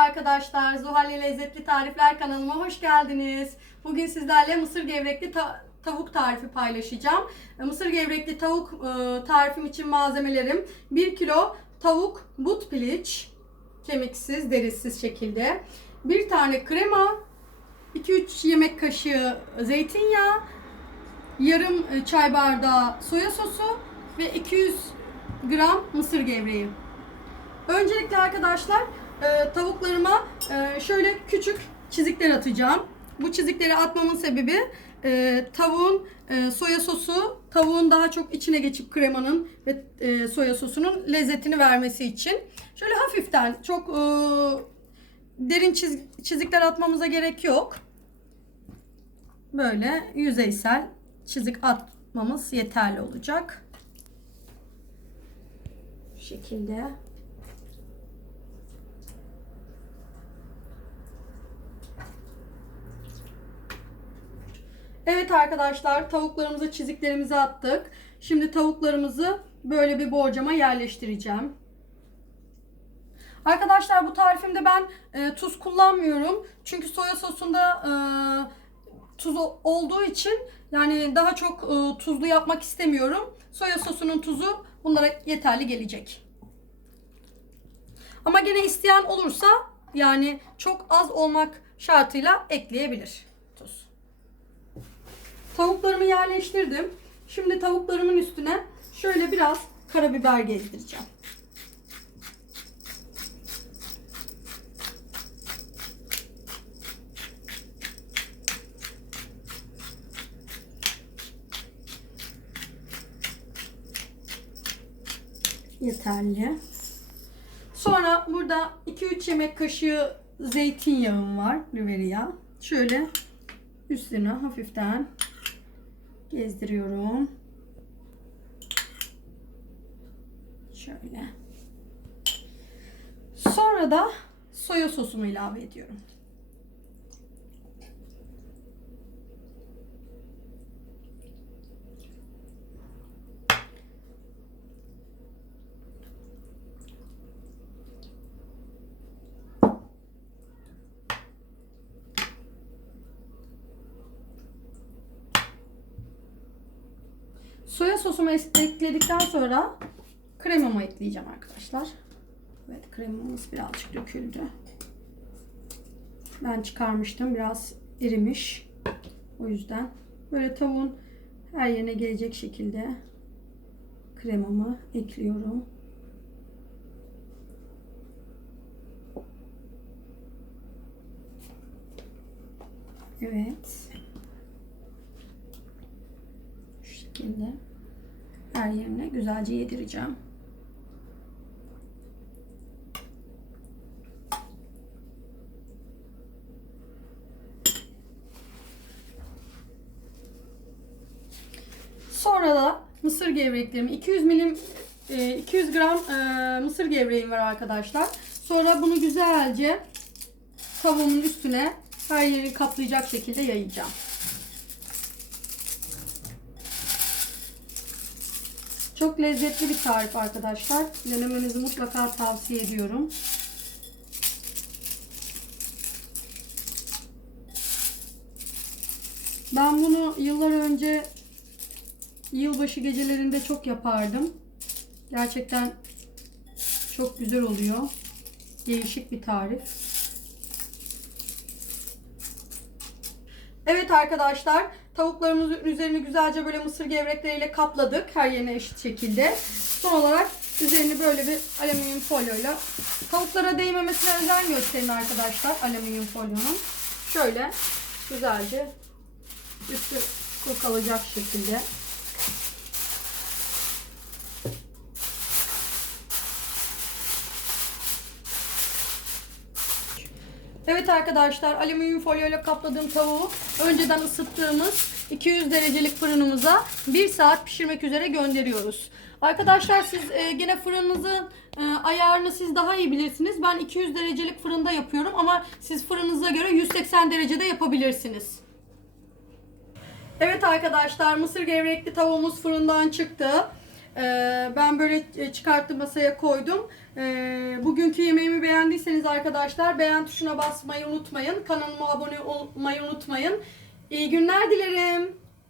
Arkadaşlar Zuhal'le Lezzetli Tarifler kanalıma hoş geldiniz. Bugün sizlerle mısır gevrekli ta- tavuk tarifi paylaşacağım. E, Mısır gevrekli tavuk e, tarifim için malzemelerim 1 kilo tavuk but piliç kemiksiz derisiz şekilde 1 tane krema 2-3 yemek kaşığı zeytinyağı yarım e, çay bardağı soya sosu ve 200 gram mısır gevreği. Öncelikle arkadaşlar e, tavuklarıma e, şöyle küçük çizikler atacağım. Bu çizikleri atmamın sebebi e, tavuğun e, soya sosu tavuğun daha çok içine geçip kremanın ve e, soya sosunun lezzetini vermesi için. Şöyle hafiften çok e, derin çiz- çizikler atmamıza gerek yok. Böyle yüzeysel çizik atmamız yeterli olacak. Bu şekilde. Evet arkadaşlar tavuklarımızı çiziklerimizi attık. Şimdi tavuklarımızı böyle bir borcama yerleştireceğim. Arkadaşlar bu tarifimde ben e, tuz kullanmıyorum. Çünkü soya sosunda e, tuz olduğu için yani daha çok e, tuzlu yapmak istemiyorum. Soya sosunun tuzu bunlara yeterli gelecek. Ama gene isteyen olursa yani çok az olmak şartıyla ekleyebilir. Tavuklarımı yerleştirdim. Şimdi tavuklarımın üstüne şöyle biraz karabiber gezdireceğim. Yeterli. Sonra burada 2-3 yemek kaşığı zeytinyağım var. Riveriya. Şöyle üstüne hafiften gezdiriyorum. Şöyle. Sonra da soya sosumu ilave ediyorum. Soya sosumu ekledikten sonra kremamı ekleyeceğim arkadaşlar. Evet kremamız birazcık döküldü. Ben çıkarmıştım. Biraz erimiş. O yüzden böyle tavuğun her yerine gelecek şekilde kremamı ekliyorum. Evet. Şekilde her yerine güzelce yedireceğim. Sonra da mısır gevreklerimi 200 milim e, 200 gram e, mısır gevreğim var arkadaşlar. Sonra bunu güzelce tavuğumun üstüne her yeri kaplayacak şekilde yayacağım. Çok lezzetli bir tarif arkadaşlar. Denemenizi mutlaka tavsiye ediyorum. Ben bunu yıllar önce yılbaşı gecelerinde çok yapardım. Gerçekten çok güzel oluyor. Değişik bir tarif. Evet arkadaşlar tavuklarımızın üzerini güzelce böyle mısır gevrekleriyle kapladık her yerine eşit şekilde. Son olarak üzerini böyle bir alüminyum folyoyla tavuklara değmemesine özen gösterin arkadaşlar alüminyum folyonun. Şöyle güzelce üstü kuru şekilde. Evet arkadaşlar alüminyum folyo ile kapladığım tavuğu önceden ısıttığımız 200 derecelik fırınımıza 1 saat pişirmek üzere gönderiyoruz. Arkadaşlar siz e, gene fırınınızın e, ayarını siz daha iyi bilirsiniz. Ben 200 derecelik fırında yapıyorum ama siz fırınınıza göre 180 derecede yapabilirsiniz. Evet arkadaşlar mısır gevrekli tavuğumuz fırından çıktı. Ee, ben böyle e, çıkarttım masaya koydum. Ee, bugünkü yemeğimi beğendiyseniz arkadaşlar beğen tuşuna basmayı unutmayın. Kanalıma abone olmayı unutmayın. İyi günler dilerim.